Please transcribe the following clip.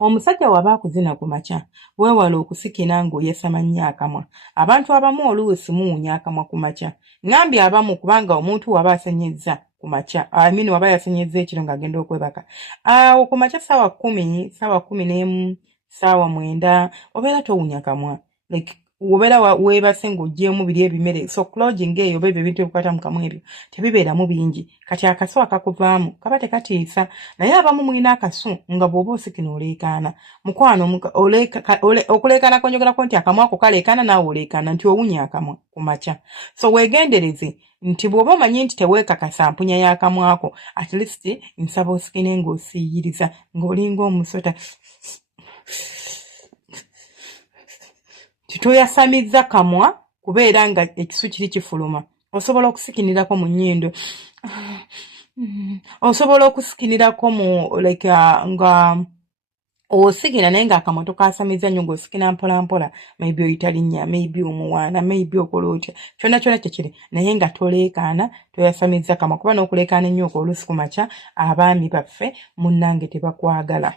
Omusajja waba akuzina ku makya weewala okusikina ng'oyesama nnyo akamwa. Abantu abamu oluusi muwunya akamwa ku makya. Ngambye abamu kubanga omuntu waba asenyezza ku makya waba yasenyezza ekiro ng'agenda okwebaka. Awo ku makya ssaawa 10, ssaawa 11, ssaawa 9 obeera towunya kamwa. Obeera weebase ng'oggyemu biri ebimere. So clogging eyo oba ebyo ebintu ebikwata mu kamwa ebyo tebibeeramu bingi. Kati akasu akakuvaamu kaba tekatiisa. Naye abamu mulina akasu nga bw'oba osikina oleekaana. Mukwano okuleekaana konjogerako nti akamwa ako kaleekaana naawe oleekaana nti owunya akamwa ku makya. So weegendereze nti bw'oba omanyi nti teweekakasa mpunya y'akamwa ako, at least nsaba osikine ng'osiiyiriza ng'olinga omusota. Titoyasamizza kamwa kubeera nga ekisu kiri kifuluma. Osobola okusikinirako mu nnyindo. Osobola okusikinirako mu nga osikina naye ng'akamwa tokaasamizza nnyo ng'osikina mpola mpola. Maybe oyita linnya, maybe omuwaana, maybe okola otya. Kyonna kyonna kyekiri naye nga toleekaana, toyasamizza kamwa. Kuba n'okuleekaana ennyo oluusi ku makya abaami baffe munnange tebakwagala.